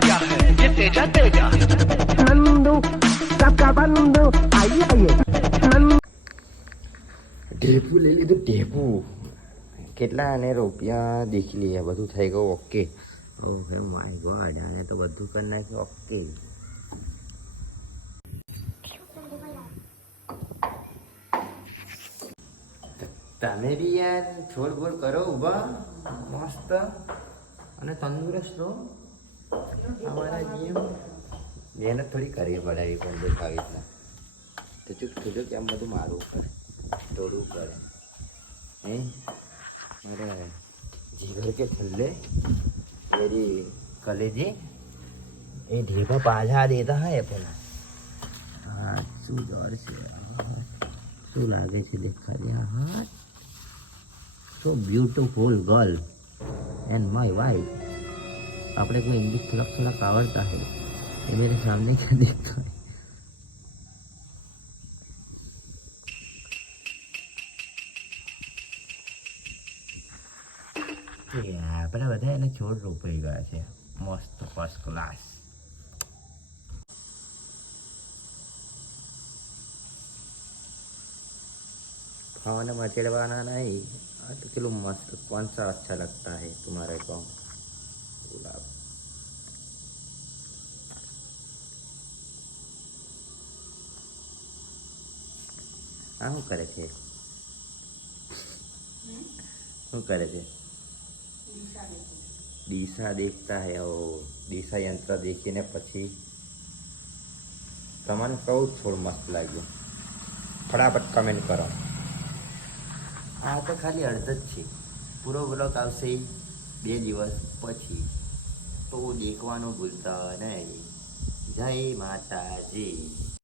क्या है ये तेजा तेजा नंदू सबका बंदू आइए आइए ઢેપું લઈ લીધું ઢેપું કેટલા અને રૂપિયા દેખી લઈએ બધું થઈ ગયું ઓકે ઓહે માય ગોડ આને તો બધું કરી નાખ્યું ઓકે તમે બી યાર છોડ બોડ કરો ઊભા મસ્ત અને તંદુરસ્ત રહો અમારા જેમ મહેનત થોડી કરવી પડે એવી પણ દેખાવી રીતના તો ચૂક થોડું કેમ બધું મારવું પડે દોડવું પડે હે અરે જીગર के थल्ले मेरी कलेजी ये ढेपा पाछा देता है अपना हाँ શું જોર છે શું લાગે છે દેખાડે હા so beautiful girl and my wife अपने को इंग्लिश थोड़ा थोड़ा आवड़ता है ये मेरे सामने क्या देखता है આપણા બધા એને છોડ રોપાઈ ગયા છે મસ્ત ફર્સ્ટ ક્લાસ खाने मचड़वाना नहीं आठ किलो मस्त कौन सा अच्छा लगता है तुम्हारे को गुलाब हाँ શું કરે છે શું કરે છે દિશા દેખતા હે ઓ દિશા યંત્ર દેખીને પછી તમને કયું છોડ મસ્ત લાગ્યો ફટાફટ કમેન્ટ કરો આ તો ખાલી અડધ જ છે પૂરો બ્લોગ આવશે 2 દિવસ પછી તો દેખવાનું ભૂલતા નહીં જય માતાજી